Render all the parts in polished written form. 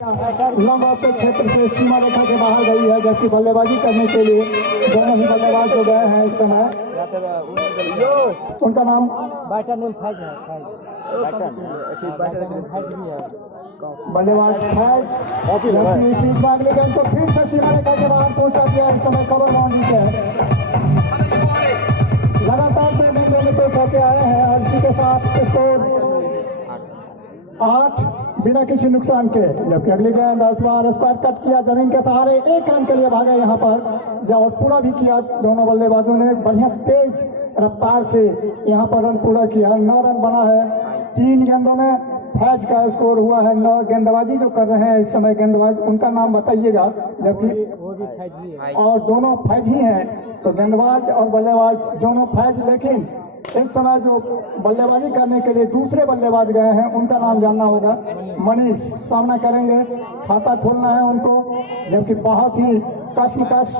लंब ऑफ के क्षेत्र से सीमा रेखा के बाहर गई है, जबकि बल्लेबाजी करने के लिए दोनों ही बल्लेबाज जो गए हैं इस समय। उनका नाम बल्लेबाज फैज गेंद को फिर से सीमा रेखा के बाहर पहुंचा दिया। इस समय कवर बाउंड्री से लगातार 2 गेंदों में 2 छक्के आए हैं और इसी के साथ स्कोर 8 बिना किसी नुकसान के। जबकि अगली गेंद स्क्वायर कट किया, जमीन के सहारे 1 रन के लिए भागे यहाँ पर और पूरा भी किया। दोनों बल्लेबाजों ने बढ़िया तेज रफ्तार से यहाँ पर रन पूरा किया। 9 रन बना है 3 गेंदों में। फैज का स्कोर हुआ है 9। गेंदबाजी जो कर रहे हैं इस समय गेंदबाज, उनका नाम बताइएगा। जबकि और दोनों फैज ही हैं, तो गेंदबाज और बल्लेबाज दोनों फैज। लेकिन इस समय जो बल्लेबाजी करने के लिए दूसरे बल्लेबाज गए हैं उनका नाम जानना होगा। मनीष सामना करेंगे, खाता खोलना है उनको। जबकि बहुत ही कश्मकश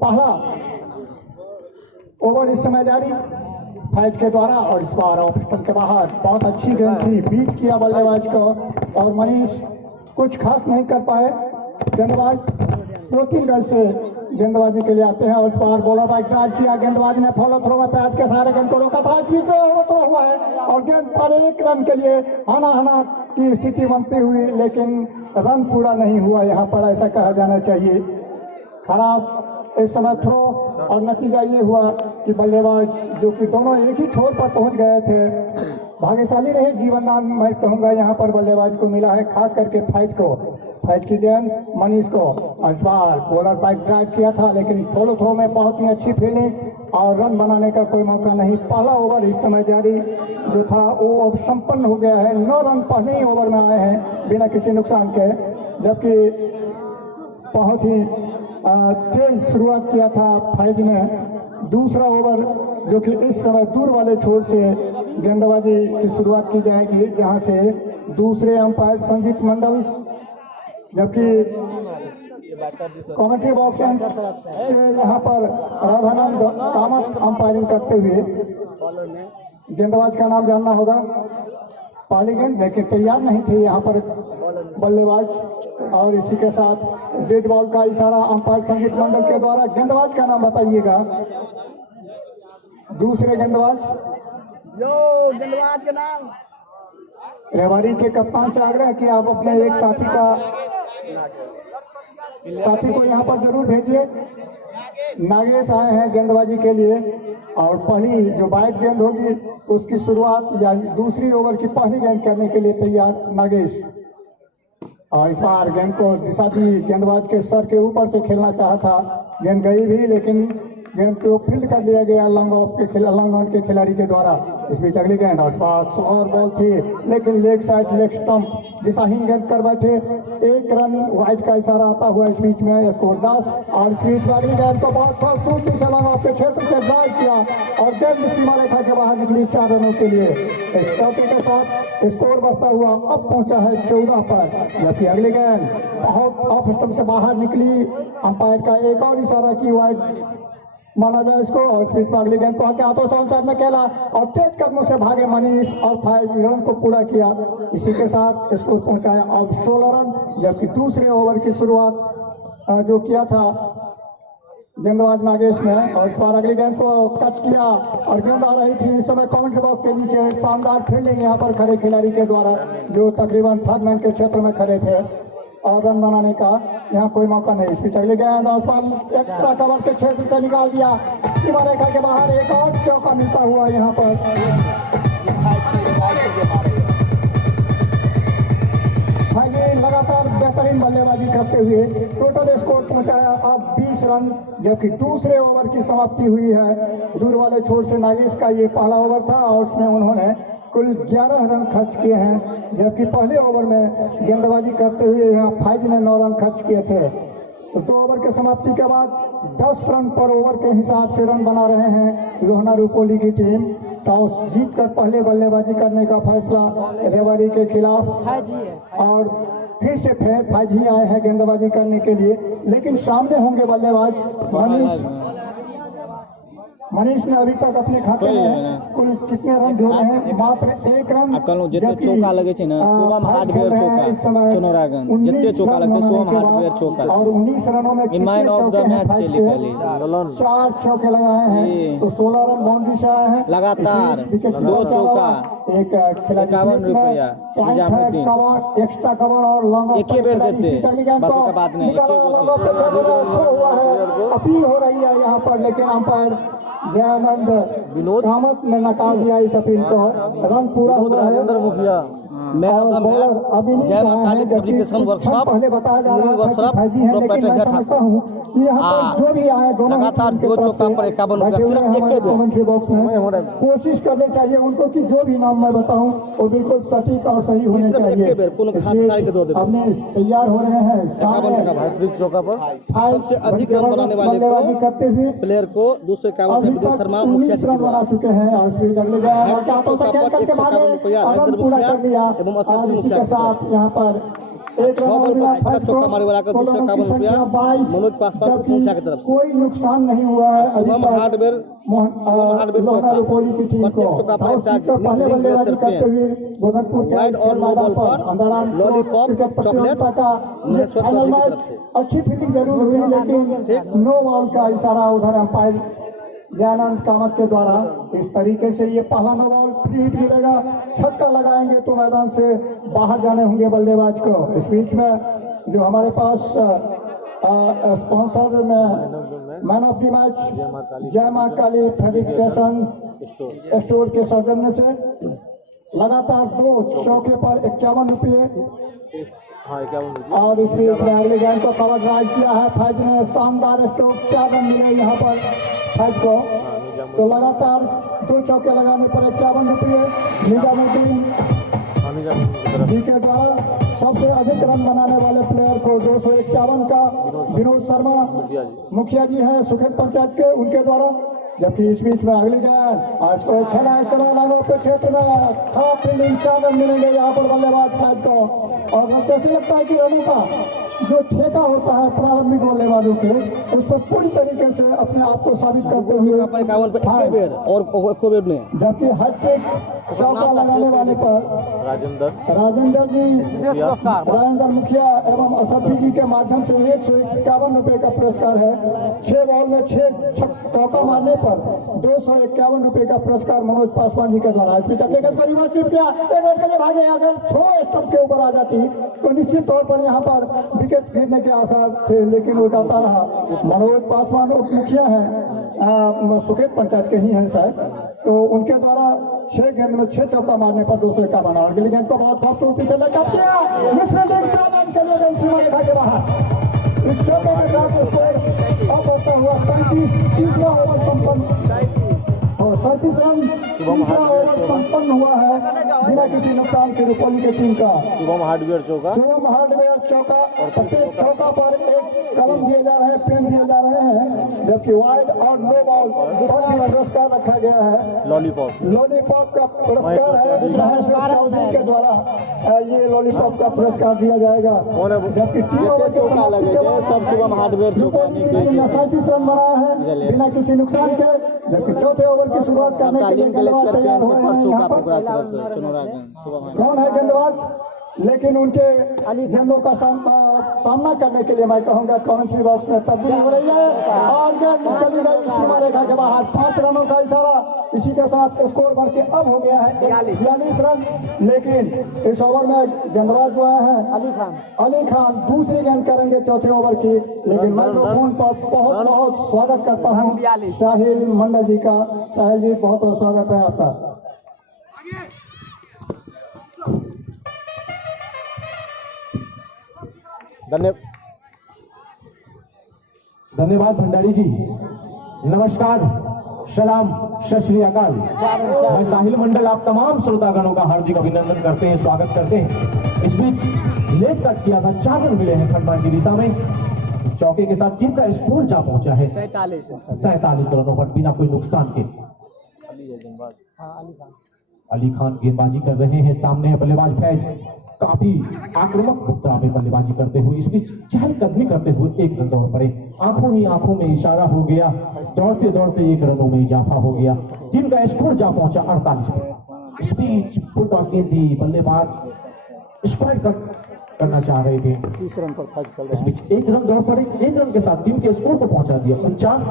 पहला ओवर इस समय जारी फैज के द्वारा, और इस बार ऑफ स्टंप के बाहर बहुत अच्छी गेंद थी, बीट किया बल्लेबाज को और मनीष कुछ खास नहीं कर पाए। गेंदबाज 2-3 गज से गेंदबाजी के लिए आते हैं और इस बार बॉलर बाइक ड्राइव किया। गेंदबाज ने फॉलो थ्रो में पैड के सहारे गेंद को रोका था, ओवरथ्रो हुआ है और गेंद पर 1 रन के लिए हाना की स्थिति बनती हुई, लेकिन रन पूरा नहीं हुआ यहाँ पर, ऐसा कहा जाना चाहिए। खराब इस समय थ्रो और नतीजा ये हुआ कि बल्लेबाज जो कि दोनों एक ही छोर पर पहुंच गए थे, भाग्यशाली रहे जीवनदान मैं कहूँगा यहाँ पर बल्लेबाज को मिला है, खास करके फैज को। फैज की गेंद मनीष को, और इस बार बॉलर बाइक ड्राइव किया था, लेकिन फॉलो थ्रो में बहुत ही अच्छी फील्डिंग और रन बनाने का कोई मौका नहीं। पहला ओवर इस समय जारी जो था वो अब संपन्न हो गया है। 9 रन पहले ही ओवर में आए हैं बिना किसी नुकसान के। जबकि बहुत ही तेज शुरुआत किया था फैज ने। दूसरा ओवर जो कि इस समय दूर वाले छोर से गेंदबाजी की शुरुआत की जाएगी, जहां से दूसरे अंपायर संजीत मंडल, जबकि कमेंट्री बॉक्स से यहाँ पर राधानंद कामत अंपायरिंग करते हुए। गेंदबाज का नाम जानना होगा। पहली गेंद लेकिन तैयार नहीं थे यहाँ पर बल्लेबाज, और इसी के साथ डेड बॉल का इशारा अंपायर संजीत मंडल के द्वारा। गेंदबाज का नाम बताइएगा। दूसरे गेंदबाज गेंदबाज का नाम। रेवाड़ी के कप्तान से आग्रह कि आप अपने एक साथी को यहाँ पर जरूर भेजिए। नागेश आए हैं गेंदबाजी के लिए, और पहली जो वाइड गेंद होगी उसकी शुरुआत या दूसरी ओवर की पहली गेंद करने के लिए तैयार नागेश। और इस बार गेंद को दिशा दी, गेंदबाज के सर के ऊपर से खेलना चाहा था, गेंद गई भी, लेकिन गेंद को फील्ड कर लिया गया लॉन्ग ऑन के खिलाड़ी के द्वारा। इस बीच अगली गेंद और सुपर बॉल थी, लेकिन लेग साइड लेग स्टंप दिशाहीन गेंद कर बैठे। 1 रन वाइड का इशारा आता हुआ इस बीच में। स्कोर 10, और इस बीच वाली गेंद को बहुत खूबसूरती से लॉन्ग ऑफ के क्षेत्र से ड्राइव किया और गेंद सीमा रेखा के बाहर निकली 4 रनों के लिए। इस चौके के साथ स्कोर बढ़ता हुआ अब पहुंचा है 14 पर। जबकि अगली गेंद बहुत ऑफ स्टंप से बाहर निकली, अंपायर का एक और इशारा की वाइड माना जाए इसको। और इस बीच में अगली गेंद को हल्के हाथों से साइड में खेला और तेज कदमों से भागे मनीष और 5 रन को पूरा किया। इसी के साथ स्कोर पहुंचाया अब 16 रन। जबकि दूसरे ओवर की शुरुआत जो किया था गेंदबाज नागेश ने, और इस बार अगली गेंद को कट किया और गेंद आ रही थी। इस समय कमेंट्री बॉक्स के नीचे शानदार फील्डिंग यहाँ पर खड़े खिलाड़ी के द्वारा, जो तकरीबन 3rd मैन के क्षेत्र में खड़े थे, और रन बनाने का यहाँ कोई मौका नहीं। इस बीच अगली गेंद एक्स्ट्रा कवर के क्षेत्र से निकाल दिया, सीमा रेखा के बाहर एक और चौका मिलता हुआ यहाँ पर। लगातार बेहतरीन बल्लेबाजी करते हुए टोटल स्कोर पहुंचाया अब 20 रन। जबकि दूसरे ओवर की समाप्ति हुई है। दूर वाले छोर से नागेश का ये पहला ओवर था और उसमें उन्होंने कुल 11 रन खर्च किए हैं। जबकि पहले ओवर में गेंदबाजी करते हुए यहाँ फैज ने 9 रन खर्च किए थे। तो 2 ओवर के समाप्ति के बाद 10 रन पर ओवर के हिसाब से रन बना रहे हैं लोहना रुपोली की टीम। टॉस जीतकर पहले बल्लेबाजी करने का फैसला रेवाड़ी के खिलाफ, और फिर से फैज ही आए हैं गेंदबाजी करने के लिए। लेकिन सामने होंगे बल्लेबाज मनीष मनीष ने अभी तक अपने खाते में कुल कितने रन ढूंढे हैं? मात्र 1 रन। जितने चौका लगे थे ना शुभम हार्डवेयर चौका चुनौरागंज जितने चौका लगे शुभम हार्डवेयर चौका और 19 रनों में मैन ऑफ द मैच से लिखली 4 चौके लगाए हैं, तो 16 रन बाउंड्री से आए हैं लगातार 2 चौका। एक खिलाड़ी 51 रुपया निजामुद्दीन एक्स्ट्रा कवर और लॉन्ग एक ही बेर देते बस का बात नहीं हुआ है। अपील हो रही है यहाँ पर, लेकिन अंपायर जयानंद विनोद कामत ने नकार दिया इस अपील को। रन पूरा हुआ है। मुखिया जय मां काली फैब्रिकेशन वर्कशॉप पहले बताया जा रहा था भाजी है, लेकिन मैं समझता हूँ कि यहाँ पर जो भी आए दोनों लगातार 2 चौका पर 51 रुपया सिर्फ एक ही कमेंट्री बॉक्स में कोशिश करनी चाहिए उनको कि जो भी नाम मैं बताऊं वो बिल्कुल सटीक और सही होने चाहिए। हमने तैयार हो रहे हैं 51 चौका पर सबसे अधिक रन बनाने वाले बल्लेबाजी करते हुए प्लेयर को 251 शर्मा मुखिया 19 रन बना चुके हैं और फिर अगले पूरा कर लिया। और इसी के साथ यहाँ पर एक चौका मारे वाला का 251 रुपया मनोज पासवान मुखिया की तरफ से कोई नुकसान नहीं हुआ है। शुभम हार्डवेयर चौका रुपौली की टीम को पहले बल्लेबाजी करते हुए गोधनपुर के वाइड और नो बॉल पर लॉलीपॉप चॉकलेट फाइनल मैच अच्छी फील्डिंग जरूर हुई, लेकिन नो बॉल का इशारा उधर अंपायर जयानंद कामत के द्वारा इस तरीके से ये पहला नो बॉल फ्री हिट मिलेगा। छक्का लगाएंगे तो मैदान से बाहर जाने होंगे बल्लेबाज को। इस बीच में जो हमारे पास स्पॉन्सर में मैन ऑफ द मैच जय मां काली फैब्रिकेशन स्टोर के सौजन्य से लगातार 2 चौके पर 51 रुपये। और इस बीच में अगले गेंद को कवर ड्राइव किया है फैज ने, शानदार स्ट्रोक। क्या रन मिले यहाँ पर फैज को? तो लगातार 2 चौके लगाने पर 51 रुपये। निजामुद्दीन जी के द्वारा सबसे अधिक रन बनाने वाले प्लेयर को 251 का विनोद शर्मा मुखिया जी हैं सुखेत पंचायत के, उनके द्वारा। जबकि इस बीच में अगली गेंद आज को खेला इस समय लागों के क्षेत्र में खराब फील्डिंग 4 रन मिलेंगे यहाँ पर बल्लेबाज फैज को। और कैसे लगता है कि रनों का जो ठेका होता है प्रारंभिक बल्लेबाजों के, उस पर पूरी तरीके से अपने आप को साबित करते हुए जबकि हैट्रिक चौका लगाने वाले पर राजेंद्र जी राजेंद्र मुखिया एवं असफी जी के माध्यम से 151 रुपये का पुरस्कार है। 6 बॉल में 6 चौका मारने पर 251 रुपये का पुरस्कार मनोज पासवान जी के द्वारा। इस बीच भागे अगर थ्रो स्टंप के ऊपर आ जाती तो निश्चित तौर पर यहाँ पर विकेट गिरने के आसार थे, लेकिन वो जाता रहा। मनोज पासवान उप मुखिया हैं, सुखेत पंचायत के ही हैं शायद, तो उनके द्वारा 6 गेंद में 6 चौका मारने पर 251। और अगली गेंद तो बहुत खूबसूरती से लटक गया के बाहर। इस चौके के साथ स्कोर अब होता हुआ 37 ओवर संपन्न और 37 रन संपन्न हुआ है बिना किसी नुकसान के रुपौली की टीम का। शुभम हार्डवेयर चौका और प्रत्येक चौका पर एक कलम दिए जा रहे हैं, पेन दिए जा रहे हैं, जबकि वाइड और नो बॉल पुरस्कार रखा गया है। लॉलीपॉप का पुरस्कार है के द्वारा ये लॉलीपॉप का पुरस्कार दिया जाएगा। जबकि चौका लगे सब शुभम हार्डवेयर चौका 37 रन बनाया है बिना किसी नुकसान के। जबकि चौथे ओवर की शुरुआत करने के लिए तैयार हुए हैं। कौन है गेंदबाज, लेकिन उनके गेंदों का सामना करने के लिए मैं कहूंगा कमेंट्री बॉक्स में तब्दीली हो रही है और गेंद चली गई सीमा रेखा के बाहर। 5 रनों का इशारा, इसी के साथ स्कोर बढ़ के अब हो गया है 42 रन। लेकिन इस ओवर में गेंदबाज जो हैं अली खान दूसरी गेंद करेंगे चौथे ओवर की। लेकिन माइक्रोफोन पर बहुत बहुत स्वागत करता हूँ साहिल मंडल जी का। साहिल जी बहुत बहुत स्वागत है आपका। धन्यवाद भंडारी जी। नमस्कार, सलाम, सत श्री अकाल। मैं साहिल मंडल आप तमाम श्रोतागणों का हार्दिक अभिनंदन करते हैं, स्वागत करते हैं। इस बीच लेट कट किया था, 4 रन मिले हैं थर्ड मैन की दिशा में। चौके के साथ टीम का स्कोर जा पहुंचा है 47 रनों पर बिना कोई नुकसान के। अली खान गेंदबाजी कर रहे हैं, सामने है बल्लेबाज फैज। काफी आक्रामक मुद्रा में बल्लेबाजी करते हुए इस बीच चहलकदमी करते हुए 1 रन दौड़ पड़े। आंखों ही आंखों में इशारा हो गया, दौड़ते दौड़ते 1 रनों में इजाफा हो गया। टीम का स्कोर जा पहुंचा 48 पर। इस बीच फुल टॉस गेंद थी, बल्लेबाज स्क्वायर करना चाह रहे थे। 30 रन पर फैज चल इस बीच 1 रन दौड़ पड़े। 1 रन के साथ टीम के स्कोर को पहुंचा दिया 49।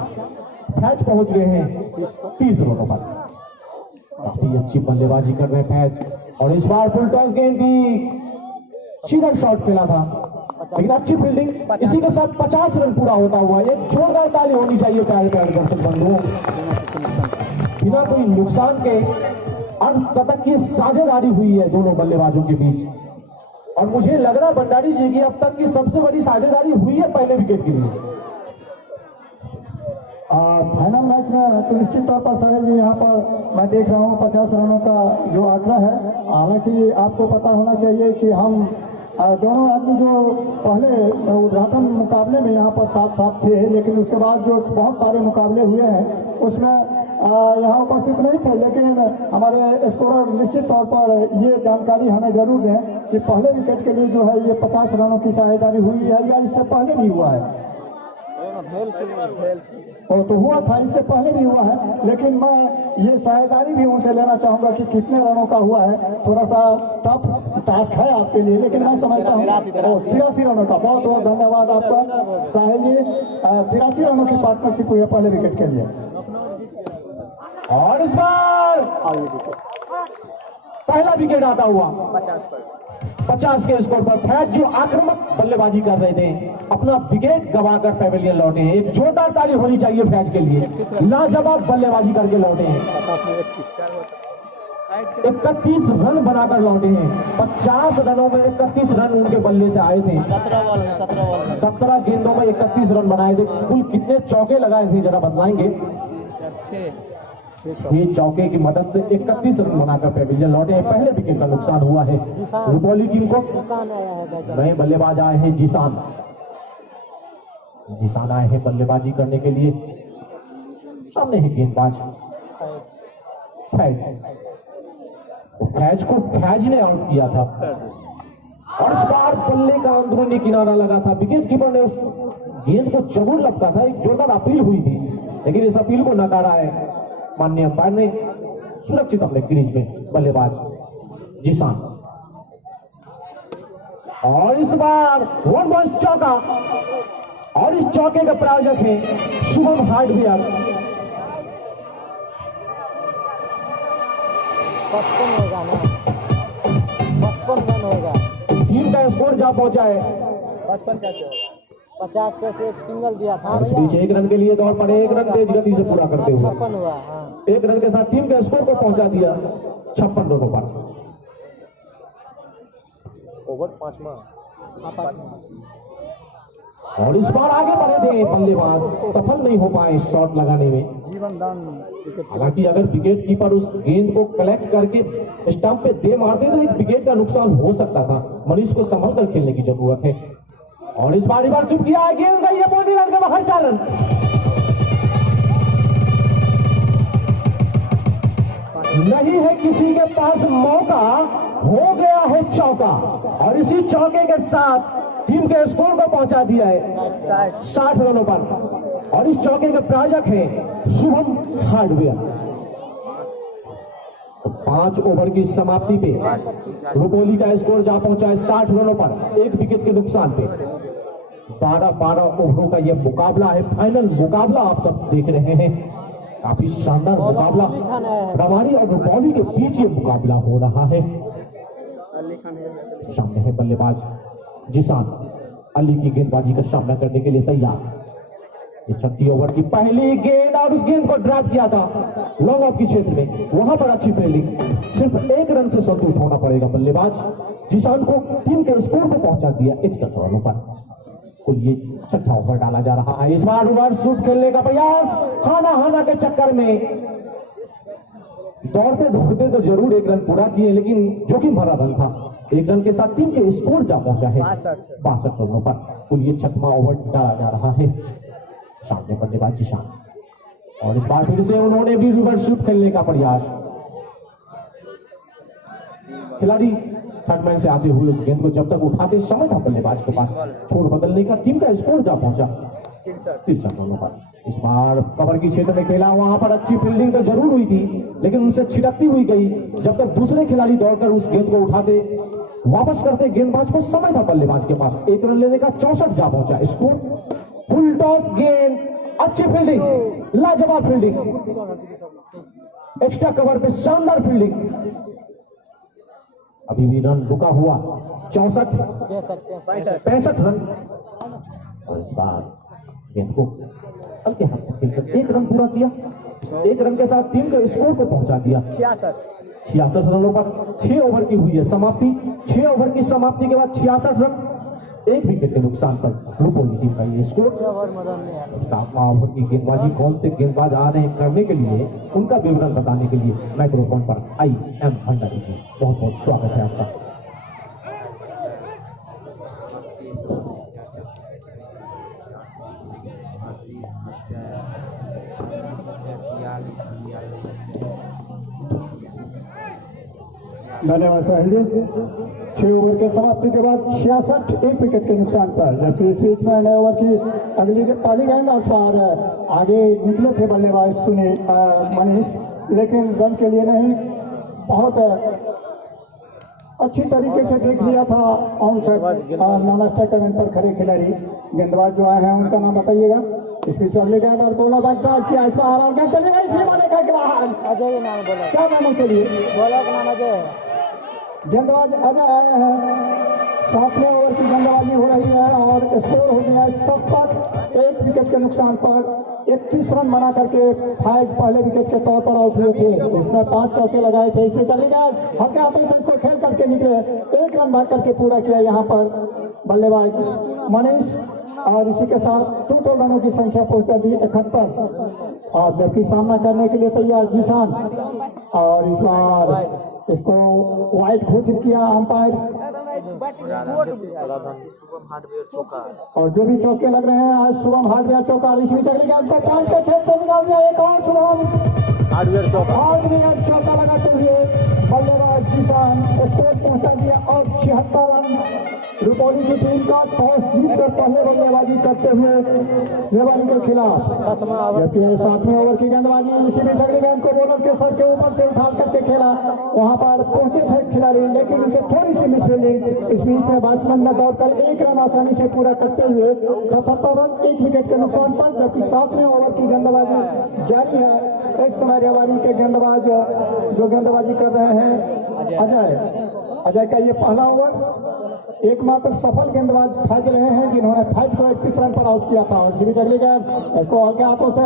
फैज पहुंच गए हैं 30 रनों पर। काफी अच्छी बल्लेबाजी कर रहे हैं फैज, और इस बार फुल टॉस गेंद थी, सीधा शॉट खेला था, लेकिन अच्छी फील्डिंग। इसी के साथ 50 रन पूरा होता हुआ एक जोरदार ताली होनी चाहिए प्यारे प्यारे दर्शक बंधुओं। बिना कोई नुकसान के अर्धशतक की साझेदारी हुई है दोनों बल्लेबाजों के बीच, और मुझे लग रहा है भंडारी जी की अब तक की सबसे बड़ी साझेदारी हुई है पहले विकेट के लिए। फाइनल मैच में तो निश्चित तौर पर साहिल जी यहाँ पर मैं देख रहा हूँ 50 रनों का जो आंकड़ा है। हालांकि आपको पता होना चाहिए कि हम दोनों आदमी जो पहले उद्घाटन मुकाबले में यहाँ पर साथ साथ थे, लेकिन उसके बाद जो बहुत सारे मुकाबले हुए हैं उसमें यहाँ उपस्थित नहीं थे, लेकिन हमारे स्कोरर निश्चित तौर पर ये जानकारी हमें जरूर दें कि पहले विकेट के लिए जो है ये 50 रनों की साझेदारी हुई है या इससे पहले भी हुआ है। तो हुआ था, इससे पहले भी हुआ है, लेकिन मैं ये साझेदारी भी उनसे लेना चाहूंगा कि कितने रनों का हुआ है। थोड़ा सा टफ टास्क है आपके लिए, लेकिन मैं समझता हूँ 83 रनों का। बहुत बहुत धन्यवाद आपका साहिल जी। 83 रनों की पार्टनरशिप हुई है पहले विकेट के लिए। और इस बार पहला विकेट आता हुआ 50 के स्कोर पर फैज जो आक्रामक बल्लेबाजी कर रहे थे अपना विकेट गंवाकर पैवेलियन लौटे हैं। एक जोरदार ताली होनी चाहिए फैज के लिए, लाजवाब बल्लेबाजी करके लौटे हैं। 31 रन बनाकर लौटे हैं। 50 रनों में 31 रन उनके बल्ले से आए थे। 17 गेंदों में 31 रन बनाए थे। कुल कितने चौके लगाए थे जरा बतलाएंगे? 6 चौके की मदद से 31 रन बनाकर पैवेलियन लौटे हैं। पहले विकेट का नुकसान हुआ है रुपौली टीम को। नए बल्लेबाज आए हैं जिसान आए हैं बल्लेबाजी करने के लिए। सामने है गेंदबाज फैज। फैज ने आउट किया था, और इस बार बल्ले का अंदरूनी किनारा लगा था। विकेट कीपर ने उस गेंद को जरूर लपका था। एक जोरदार अपील हुई थी, लेकिन इस अपील को नकारा है माननीय अंपायर ने। सुरक्षित अपने क्रीज में बल्लेबाज जिसान, और इस बार 1 बॉल चौका, और इस चौके का प्रायोजक है शुभम हार्डवेयर। 55 होगा ना, 55 रन होगा। टीम का स्कोर जा पहुंचा है 50 पे से एक सिंगल दिया था। इस बीच 1 रन के लिए दौड़ पड़े। 1 रन तेज गति से पूरा करते हुए 56 हुआ। हाँ, 1 रन के साथ टीम के स्कोर को पहुंचा दिया 56 रनों पर। ओवर 5वां, और इस बार आगे बढ़े थे बल्लेबाज, सफल नहीं हो पाए शॉट लगाने में। हालांकि अगर विकेट कीपर उस गेंद को कलेक्ट करके स्टंप पे दे मारते तो एक विकेट का नुकसान हो सकता था। मनीष को संभल कर खेलने की जरूरत है, और इस बार चुप किया है। गेंद गई है बाउंड्री लाइन के बाहर। 4 रन। नहीं है किसी के पास मौका, हो गया है चौका, और इसी चौके के साथ टीम के स्कोर को पहुंचा दिया है 60 रनों पर, और इस चौके के प्रायोजक है शुभम हार्डवेयर। 5 ओवर की समाप्ति पे रुपौली का स्कोर जा पहुंचा है 60 रनों पर, 1 विकेट के नुकसान पे। 12 ओवरों का यह मुकाबला है, फाइनल मुकाबला आप सब देख रहे हैं। काफी शानदार मुकाबला रवाड़ी और रुपौली के बीच ये मुकाबला हो रहा है। सामने है बल्लेबाज जिसान, अली की गेंदबाजी का सामना करने के लिए तैयार। ये 36 ओवर की पहली गेंद, और उस गेंद को ड्रॉप किया था लॉन्ग ऑफ की क्षेत्र में। वहां पर अच्छी फील्डिंग, सिर्फ 1 रन से संतुष्ट होना पड़ेगा बल्लेबाज जिसान को। टीम के स्कोर को पहुंचा दिया 61 रनों पर। कुल ये 6ठा ओवर डाला जा रहा है। इस बार रिवर्स शूट खेलने का प्रयास, हाना के चक्कर में दौड़ते दौड़ते तो जरूर 1 रन पूरा किए, लेकिन जोखिम भरा रन था। 1 रन के साथ टीम के स्कोर जा पहुंचा है 62 रनों पर। कुल ये 6वां ओवर डाला जा रहा है। सामने बल्लेबाज जिसान, और इस बार फिर से उन्होंने भी रिवर्स शूट खेलने का प्रयास। खिलाड़ी थर्ड मैन से आते हुए उस गेंद को जब तक उठाते समय था बल्लेबाज के पास छोर बदलने का, टीम का स्कोर जा पहुंचा 63 रनों पर। इस बार कवर की क्षेत्र में खेला, वहां पर अच्छी फील्डिंग तो जरूर हुई थी लेकिन उनसे छिटकती हुई गई। जब तक दूसरे खिलाड़ी दौड़कर उस गेंद को उठाते वापस करते, गेंदबाज को समय था बल्लेबाज के पास 1 रन लेने का, 64 जा पहुंचा स्कोर। फुल टॉस गेंद, अच्छी फील्डिंग, लाजवाब फील्डिंग, एक्स्ट्रा कवर पे शानदार फील्डिंग। अभी भी रन रुका हुआ 65 रन। और इस बार गेंद को हल्के हाथ से खेलकर 1 रन पूरा किया। 1 रन के साथ टीम के स्कोर को पहुंचा दिया 66 रनों पर। 6 ओवर की हुई है समाप्ति। 6 ओवर की समाप्ति के बाद 66 रन, 1 विकेट के नुकसान पर रुपोली टीम का ये स्कोर। 7वां ओवर की गेंदबाजी कौन से गेंदबाज आ रहे हैं करने के लिए, उनका विवरण बताने के लिए माइक्रोफोन पर IM भंडारी जी, बहुत बहुत स्वागत है आपका। धन्यवाद साहिल जी। 6 ओवर के समाप्ति के बाद 66, 1 विकेट के नुकसान पर। जबकि इस बीच में नए ओवर की अगली पहली गेंद उस बार आगे निकले थे बल्लेबाज मनीष, लेकिन रन के लिए नहीं, बहुत अच्छी तरीके से देख लिया था ऑन साइड नॉन स्ट्राइक पर खड़े खिलाड़ी। गेंदबाज जो आए हैं उनका नाम बताइएगा। इस बीच अगली गेंद और दोनों बैक ड्राइव किया, इस बार और गेंद चलेगा इसी वाले का के बाहर। अजय के नाम बोला, क्या नामों के लिए बोला का नाम अजय है। गेंदबाज अजय आए हैं। 7वें ओवर की गेंदबाजी हो रही है और स्कोर हो गया है 70, 1 विकेट के नुकसान पर। 31 रन बना करके 5 पहले विकेट के तौर पर आउट हुए थे। इसमें 5 चौके लगाए थे। इसमें चले गए हल्के हाथों से इसको खेल करके निकले, 1 रन भाग करके पूरा किया यहाँ पर बल्लेबाज मनीष। और इसी के साथ टोटल रनों की संख्या पहुंचा दी 71। और जबकि सामना करने के लिए तैयार जीशान, और इस बार इसको वाइड घोषित किया अंपायर। और जो भी चौके लग रहे हैं आज शुभम हार्डवेयर चौका, इसमें चले गया के छेद से निकाल दिया एक और शुभम हार्डवेयर चौका लगाते हुए बल्लेबाज जीशान स्कोर पहुंचा दिया। और 76 रन रुपौली की टीम का टॉस जीत कर पहले बल्लेबाजी करते हुए रेवाड़ी के खिलाफ। जबकि 7वें ओवर की गेंदबाजी, इसी बीच अगली गेंद को बॉलर के सर के ऊपर से उठा करके खेला, वहां पर पहुंचे थे खिलाड़ी लेकिन उसे थोड़ी सी मिसफील्डिंग। इस बीच में बैट्समैन ने दौड़कर 1 रन आसानी से पूरा करते हुए 77 रन, 1 विकेट के नुकसान पर। जबकि 7वें ओवर की गेंदबाजी जारी है। इस समय रेवाड़ी के गेंदबाज जो गेंदबाजी कर रहे हैं अजय का ये पहला ओवर। एकमात्र सफल गेंदबाज फैज रहे हैं जिन्होंने फैज को 31 रन पर आउट किया था। और इसी बीच अगली गेंद इसको हल्के हाथों से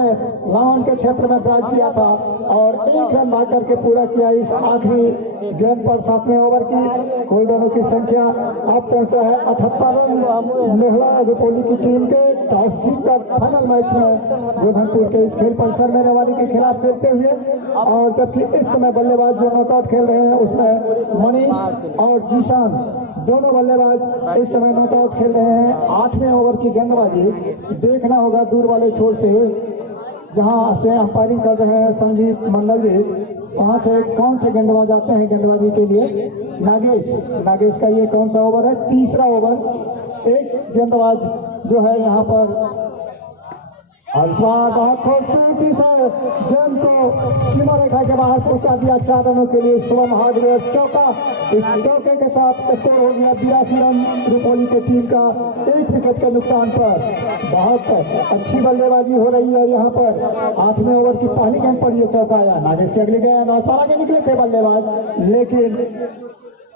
लाहौन के क्षेत्र में ड्राइव किया था और 1 रन मार करके पूरा किया इस आखिरी गेंद पर। 7वें ओवर की कुल रनों की संख्या अब पहुंचा है 78 रन। मेहला रुपौली की टीम के टॉस जीतकर फाइनल मैच में गोधनपुर के इस खेल परिसर में रेवाड़ी के खिलाफ खेलते हुए। और जबकि इस समय बल्लेबाज जो नॉकआउट खेल रहे हैं उसमें मनीष और जीशान दोनों बल्लेबाज इस समय नॉकआउट खेल रहे हैं। 8वें ओवर की गेंदबाजी देखना होगा दूर वाले छोर से, जहां से अंपायरिंग कर रहे हैं संजीत मंडल जी, वहां से कौन से गेंदबाज आते हैं गेंदबाजी के लिए। नागेश का ये कौन सा ओवर है, 3रा ओवर। एक गेंदबाज जो है यहाँ पर बहुत खूबसूरती से गेंद को सीमा रेखा के बाहर पहुंचा दिया 4 रनों के लिए शुभम हार्डवेयर चौका। इस चौके के साथ स्कोर हो गया 82 रन रुपौली की टीम का 1 विकेट के नुकसान पर। बहुत अच्छी बल्लेबाजी हो रही है यहाँ पर। 8वें ओवर की पहली गेंद पर यह चौका आया। नागेश की अगली गेंद और पारा के निकले थे बल्लेबाज, लेकिन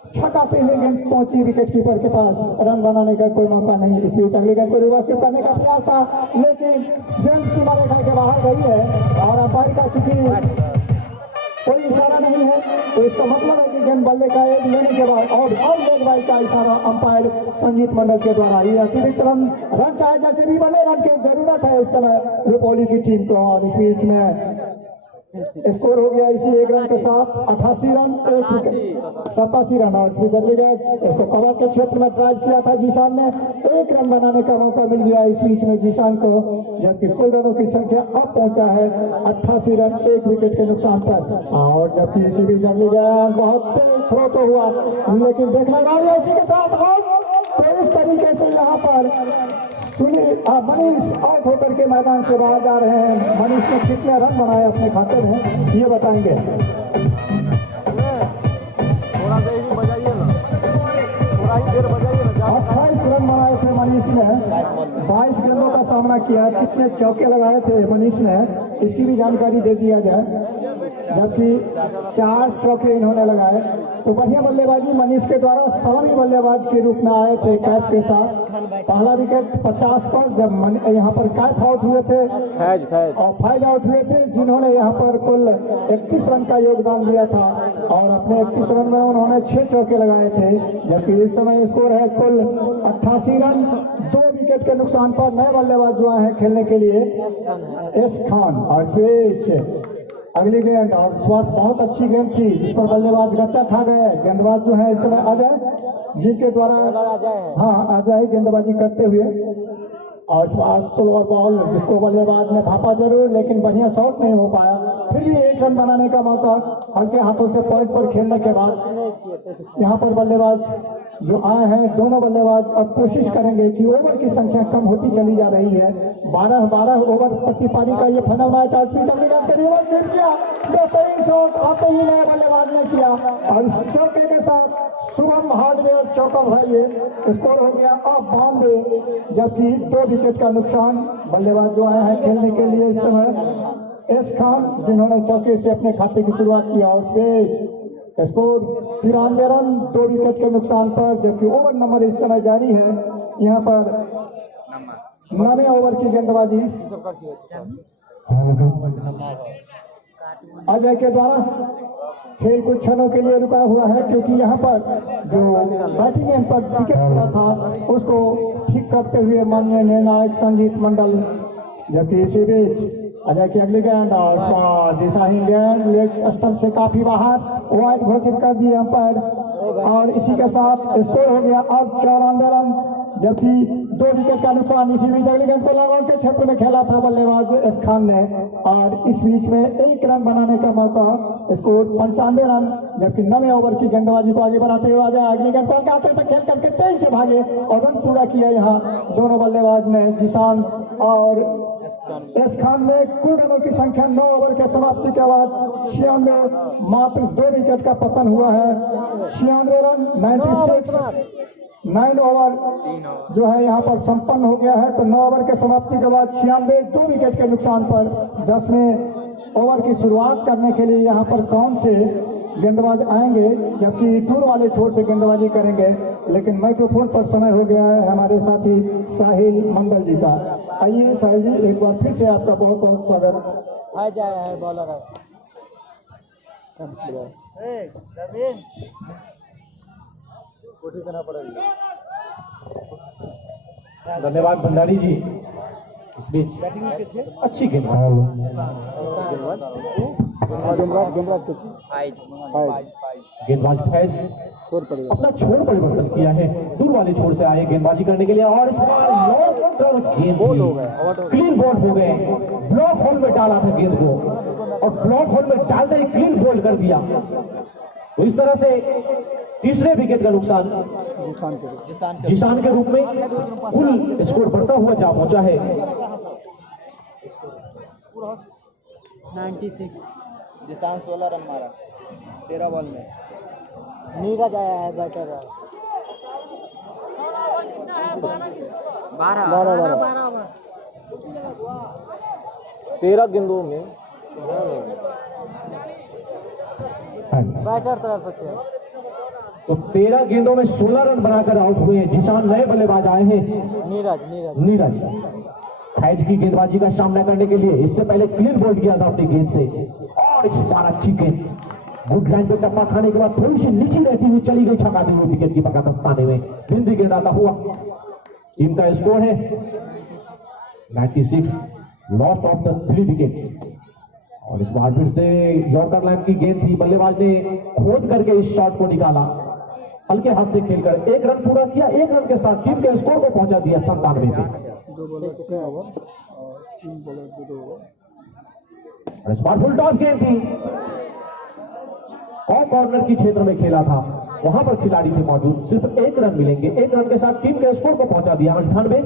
छकाते हुए गेंद पहुंची विकेट कीपर के पास, रन बनाने का कोई मौका नहीं। इस बीच अगली गेंद को रिवर्स करने का प्रयास था लेकिन गेंद सीमा रेखा के बाहर गई है और अंपायर का चूंकि कोई इशारा नहीं है तो इसका मतलब है कि गेंद बल्ले का एक लेने के बाद और गेंदबाज का इशारा अंपायर संजीत मंडल के द्वारा ये अतिरिक्त रन चाहे जैसे भी बने, रन की जरूरत है इस समय रुपौली की टीम को। और इस बीच में स्कोर हो गया इसी 1 रन के साथ 88 रन 1 विकेट 87 रन। और इसमें चले गए, इसको कवर के क्षेत्र में ड्राइव किया था जीशान ने, 1 रन बनाने का मौका मिल गया इस बीच में जीशान को, जबकि कुल रनों की संख्या अब पहुंचा है 88 रन 1 विकेट के नुकसान पर। और जबकि इसी बीच अगली गेंद बहुत तेज थ्रो तो हुआ, लेकिन देखना चाहिए इसी के साथ तो इस तरीके से यहाँ पर मनीष आउट होकर के मैदान से बाहर जा रहे हैं। मनीष ने कितने रन बनाए अपने खाते में ये बताएंगे। थोड़ा देर ही बजाइए ना, थोड़ा ही देर बजाइए ना। 28 रन बनाए थे मनीष ने, 22 गेंदों का सामना किया। कितने चौके लगाए थे मनीष ने इसकी भी जानकारी दे दिया जाए, जबकि 4 चौके इन्होंने लगाए। तो बढ़िया बल्लेबाजी मनीष के द्वारा सलामी बल्लेबाज के रूप में आए थे कैप के साथ। पहला विकेट 50 पर जब यहाँ पर कैप आउट हुए थे और फैज आउट हुए थे, जिन्होंने यहाँ पर कुल 31 रन का योगदान दिया था और अपने 31 रन में उन्होंने 6 चौके लगाए थे। जबकि इस समय स्कोर है कुल 88 रन 2 विकेट के नुकसान पर। नए बल्लेबाज जो आए हैं खेलने के लिए एस खान। और स्विच अगली गेंद और स्वाद बहुत अच्छी गेंद थी जिस पर बल्लेबाज गच्चा खा गए। गेंदबाज जो है इस समय अजय, जिनके द्वारा अजय गेंदबाजी करते हुए और स्लो बॉल जिसको बल्लेबाज ने भापा जरूर, लेकिन बढ़िया शॉट नहीं हो पाया। फिर भी 1 रन बनाने का मौका हल्के हाथों से पॉइंट पर खेलने के बाद यहाँ पर बल्लेबाज जो आए हैं, दोनों बल्लेबाज अब कोशिश करेंगे कि ओवर की संख्या कम होती चली जा रही है। 12 ओवर प्रति पारी का ये फाइनल मैच। आज भी किया बेहतरीन शॉट आते ही नए बल्लेबाज ने किया और चौके के साथ शुभम हार्डवेयर चौका है। ये स्कोर हो गया अब 92, जबकि 2 विकेट का नुकसान। बल्लेबाज जो आए हैं खेलने के लिए इस समय एस खान, जिन्होंने चौके से अपने खाते की शुरुआत की। और स्कोर 93 रन 2 विकेट के नुकसान पर, जबकि ओवर नंबर इस समय जारी है। यहाँ पर 9वें ओवर की गेंदबाजी अजय के द्वारा खेल कुछ क्षणों के लिए रुका हुआ है, क्योंकि यहाँ पर जो बैटिंग एंड पर विकेट पड़ा था उसको ठीक करते हुए माननीय निर्णायक संजीत मंडल। जबकि इसी बीच अजय की अगली गेंद और दिशाहीन गेंद लेग स्टंप से काफी बाहर, वाइड घोषित कर दिए अंपायर। और इसी के साथ स्कोर हो गया अब 94 रन, जबकि 2 विकेट का नुकसान। इसी बीच अगली गेंद को लॉन्ग के क्षेत्र में खेला था बल्लेबाज एस खान ने और इस बीच में 1 रन बनाने का मौका। स्कोर 95 रन, जबकि 9वें ओवर की गेंदबाजी को आगे बढ़ाते हुए आ जाए। अगली गेंद को हाथों से खेल करके तेज से भागे और रन पूरा किया यहाँ दोनों बल्लेबाज ने, किसान और एस खान ने। कुल रनों की संख्या 9 ओवर के समाप्ति के बाद 96, मात्र 2 विकेट का पतन हुआ है। 96 रन 96, 9 ओवर जो है यहाँ पर संपन्न हो गया है। तो 9 ओवर के समाप्ति के बाद 96, 2 विकेट के नुकसान पर 10वें ओवर की शुरुआत करने के लिए यहाँ पर कौन से गेंदबाज आएंगे, जबकि दूर वाले छोर से गेंदबाजी करेंगे। लेकिन माइक्रोफोन पर समय हो गया है हमारे साथी साहिल मंडल जी का। आइए साहिल जी, एक बार फिर से आपका बहुत बहुत स्वागत। आ जाए है बॉलर करना पड़ेगा। धन्यवाद भंडारी जी। इस बीच अच्छी गेंद गेंदबाज फैज अपना छोर परिवर्तन किया है, दूर वाले छोर से आए गेंदबाजी करने के लिए और इस बार गेंद क्लीन बॉल हो गए। ब्लॉक होल में डाला था गेंद को और ब्लॉक होल में डालते ही क्लीन बॉल कर दिया। तो इस तरह से तीसरे विकेट का नुकसान जिशान के रूप में कुल स्कोर बढ़ता हुआ जा पहुंचा है 96। जिशान 16 रन मारा 13 बॉल में। नीरज आया है बैटर 12 13 गेंदों में बैटर तरफ से। तो 13 गेंदों में 16 रन बनाकर आउट हुए हैं जिशान। नए बल्लेबाज आए हैं नीरज फैज की गेंदबाजी का सामना करने के लिए। इससे पहले क्लीन बोल्ड किया था अपनी गेंद से और इस बार अच्छी गेंद गुड लाइन पे टप्पा खाने के बाद थोड़ी सी नीचे रहती हुई चली गई, छकाते हुए विकेट की पका दस्ताने में बिंदी गेंद आता हुआ। टीम का स्कोर है 96, लॉस्ट ऑफ द 3 विकेट्स। और इस बार फिर से यॉर्कर लाइन की गेंद थी, बल्लेबाज ने खोद करके इस शॉट को निकाला, हल्के हाथ से खेलकर 1 रन पूरा किया। 1 रन के साथ टीम के स्कोर को पहुंचा दिया 97 पे। और इस बार फुल टॉस गेंद थी, कॉर्नर की क्षेत्र में खेला था, वहां पर खिलाड़ी थे मौजूद, सिर्फ 1 रन मिलेंगे। 1 रन के साथ टीम के स्कोर को पहुंचा दिया 98।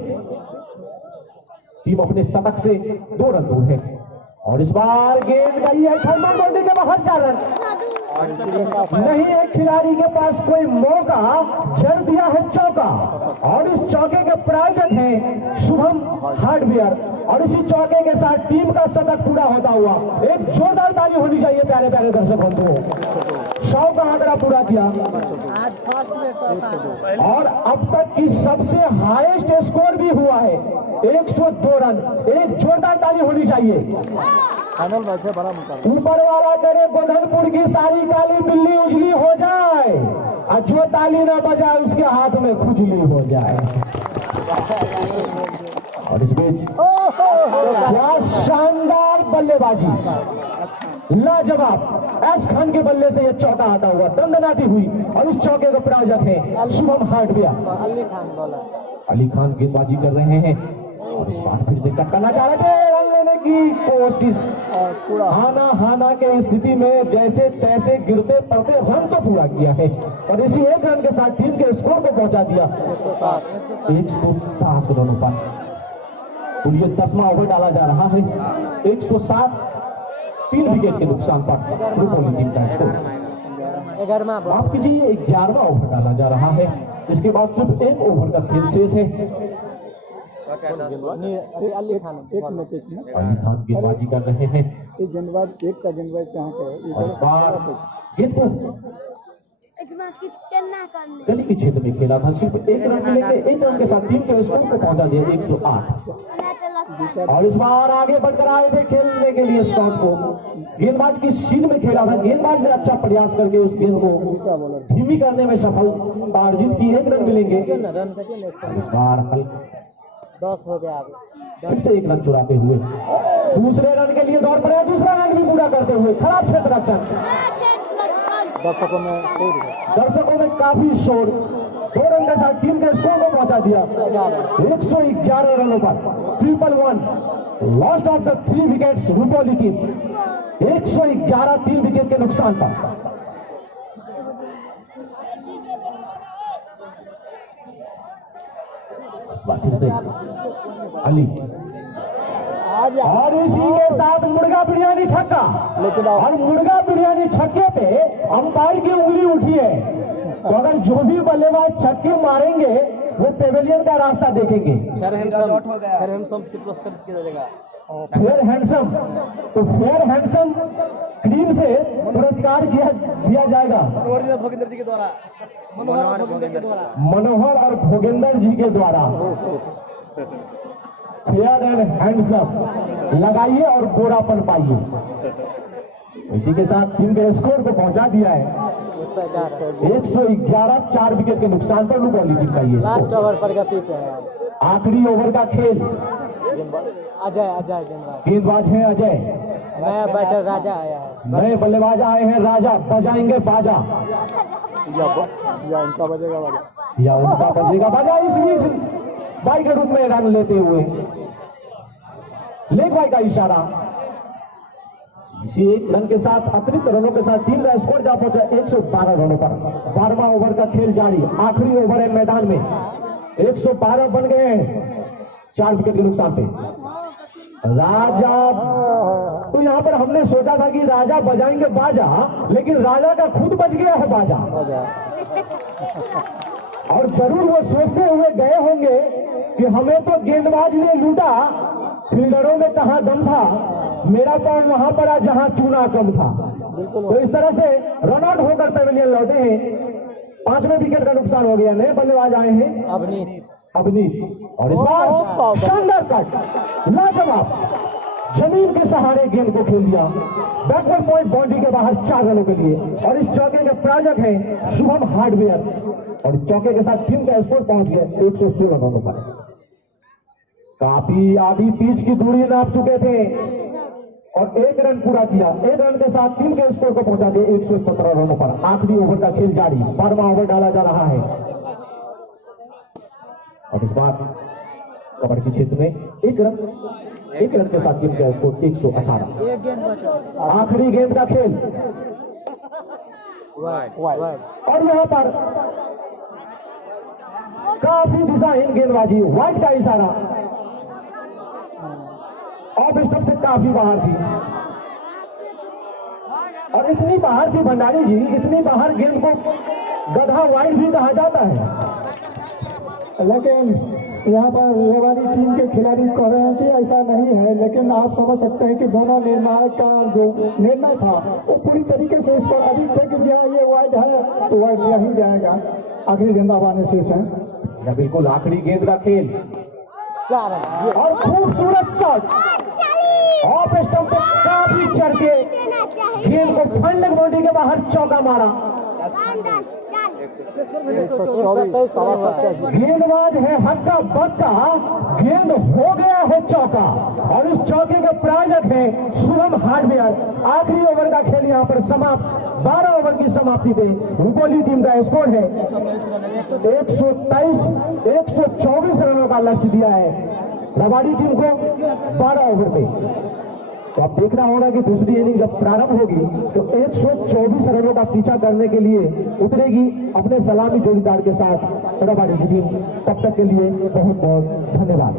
टीम अपने शतक से 2 रन दूर है। और इस बार गेंद गई है खंडन बाउंड्री के बाहर, 4 रन। नहीं है खिलाड़ी के पास कोई मौका, जड़ दिया है चौका। और इस चौके के प्रायोजक हैं शुभम हार्डवेयर। और इसी चौके के साथ टीम का शतक पूरा होता हुआ एक जोरदार ताली होनी चाहिए प्यारे प्यारे दर्शकों को। 100 का आंकड़ा पूरा किया आज फर्स्ट में 100 और अब तक की सबसे हाईएस्ट स्कोर भी हुआ है 102 रन। एक जोरदार ताली होनी चाहिए। फाइनल मैच है, बड़ा मुकाबला। ऊपर वाला करे गोधनपुर की सारी काली बिल्ली उजली हो जाए, और जो ताली ना बजाए उसके हाथ में खुजली हो जाए। और इस बीच क्या शानदार बल्लेबाजी, लाजवाब। एस खान के बल्ले से यह चौका आता हुआ दंदनाती हुई। और इस चौके का प्रायोजक है शुभम हार्डवेयर। अली खान बॉलर, अली खान गेंदबाजी कर रहे हैं। और इस बार फिर से कट करना चाह रहे थे, रन लेने की कोशिश। हाना हाना के स्थिति में जैसे तैसे गिरते पड़ते रन तो पूरा किया है। और इसी 1 रन के साथ टीम के स्कोर को पहुंचा दिया 107 रनों पर। तो ये 10वां ओवर डाला जा रहा है। 107, 3 विकेट के नुकसान पर रुपोली टीम का स्कोर। 11वां माफ कीजिए, 11वां ओवर डाला जा रहा है। इसके बाद सिर्फ 1 ओवर का खेल शेष है। अली खान अली खान गेंदबाजी कर रहे हैं। गेंदबाज एक का गेंदबाज कहाँ का है? और इस बार गेंद को गली के क्षेत्र में खेला था, सिर्फ 1 रन मिलेंगे। 1 रन के साथ टीम के स्कोर को पहुंचा दिया 108। और इस बार आगे बढ़कर आए थे खेलने के लिए शॉट को, गेंदबाज की सीध में खेला था। गेंदबाज ने अच्छा प्रयास करके उस गेंद को धीमी करने में सफलता अर्जित की। 1 रन मिलेंगे। इस बार 10 हो गया। फिर से 1 रन चुराते हुए दूसरे रन के लिए दौड़ पड़े, दूसरा रन भी पूरा करते हुए खराब क्षेत्र रक्षण। दर्शकों में काफी शोर। 2 रन के साथ टीम के स्कोर को पहुंचा दिया 111 रनों पर। 111 लॉस्ट ऑफ द 3 विकेट्स रुपोली टीम। 111 3 विकेट के नुकसान पर। फिर से अली, और इसी के साथ मुर्गा बिरयानी छक्का। और मुर्गा बिरयानी छक्के पे अंपायर की उंगली उठी है। तो अगर जो भी बल्लेबाज छक्के मारेंगे वो पेवेलियन का रास्ता देखेंगे। फेयर हैंडसम से पुरस्कृत किया जाएगा। फेयर हैंडसम, तो फेयर हैंडसम क्रीम से पुरस्कार दिया जाएगा भोगेंद्र जी के द्वारा, मनोहर और भोगेंद्र जी के द्वारा। फेयर एंड हैंडसम लगाइए और गोरापन पाइए। इसी के साथ टीम के स्कोर को पहुंचा दिया है 111 4 विकेट के नुकसान पर रुपोली टीम का ये लास्ट ओवर प्रगति पे है। आखिरी ओवर का खेल। अजय गेंदबाज हैं अजय, नया बैटर राजा आया है। नए बल्लेबाज आए हैं राजा। बजाएंगे बाजा या उनका बजेगा बाजा, या उनका बजेगा बाजा। इस बीच बाई के रूप में रन लेते हुए लेग बाई का इशारा। इसी 1 रन के साथ अतिरिक्त रनों के साथ टीम का स्कोर जा पहुंचा 112 रनों पर। 12वां ओवर का खेल जारी। आखिरी ओवर है मैदान में। 112 बन गए हैं 4 विकेट के नुकसान पे। राजा, तो यहाँ पर हमने सोचा था कि राजा बजाएंगे बाजा, लेकिन राजा का खुद बज गया है बाजा। और जरूर वो सोचते हुए गए होंगे कि हमें तो गेंदबाज ने लूटा, फील्डरों में कहां दम था, मेरा पांव वहां पड़ा जहां चूना कम था। तो इस तरह से रन आउट होकर पेवेलियन लौटे हैं। 5वें विकेट का नुकसान हो गया। नए बल्लेबाज आए हैं अवनीत। और इस बार शानदार कट, लाजवाब, जमीन के सहारे गेंद को खेल दिया। बैकवर्ड पॉइंट बाउंड्री के बाहर 4 रनों के लिए। और इस चौके के प्रायोजक हैं शुभम हार्डवेयर। और चौके के साथ टीम का स्कोर पहुंच गया 116 रनों पर। काफी आधी पिच की दूरी नाप चुके थे। और 1 रन पूरा किया। 1 रन के साथ टीम के स्कोर को पहुंचा दिया 117 रनों पर। आखिरी ओवर का खेल जारी, 12वां ओवर डाला जा रहा है और इस बार कवर के क्षेत्र में 1 रन के साथ टीम का स्कोर 118। एक गेंद बचा। आखिरी गेंद का खेल और यहाँ पर काफी दिशाहीन गेंदबाजी, वाइड का इशारा, ऑफ स्टंप से काफी बाहर थी और इतनी बाहर थी भंडारी जी, इतनी बाहर गेंद को गधा वाइड भी कहा जाता है। लेकिन यहाँ पर रेवाड़ी टीम के खिलाड़ी कह रहे हैं कि ऐसा नहीं है, लेकिन आप समझ सकते हैं कि दोनों निर्णायक का जो निर्णय था वो पूरी तरीके से इस पर अधिक थे कि जहाँ ये वाइड है तो वाइड नहीं जाएगा। आखिरी गेंदाबाज शेष है। बिल्कुल आखिरी गेंद का खेल 4 रन और खूबसूरत शॉट ऑफ स्टंप पे काफी चढ़ के गेंद को फंडिंग बाउंड्री के बाहर चौका मारा। गेंदबाज है हक्का बक्का, गेंद हो गया है चौका और इस चौके के प्रायोजक है शुभम हार्डवेयर। आखिरी ओवर का खेल यहाँ पर समाप्त। 12 ओवर की समाप्ति पे रुपोली टीम का स्कोर है 124 रनों का लक्ष्य दिया है रेवाड़ी टीम को 12 ओवर में। तो अब देखना होगा कि दूसरी इनिंग जब प्रारंभ होगी तो 124 रनों का पीछा करने के लिए उतरेगी अपने सलामी जोड़ीदार के साथ रेवाड़ी की टीम। तब तक के लिए बहुत बहुत धन्यवाद।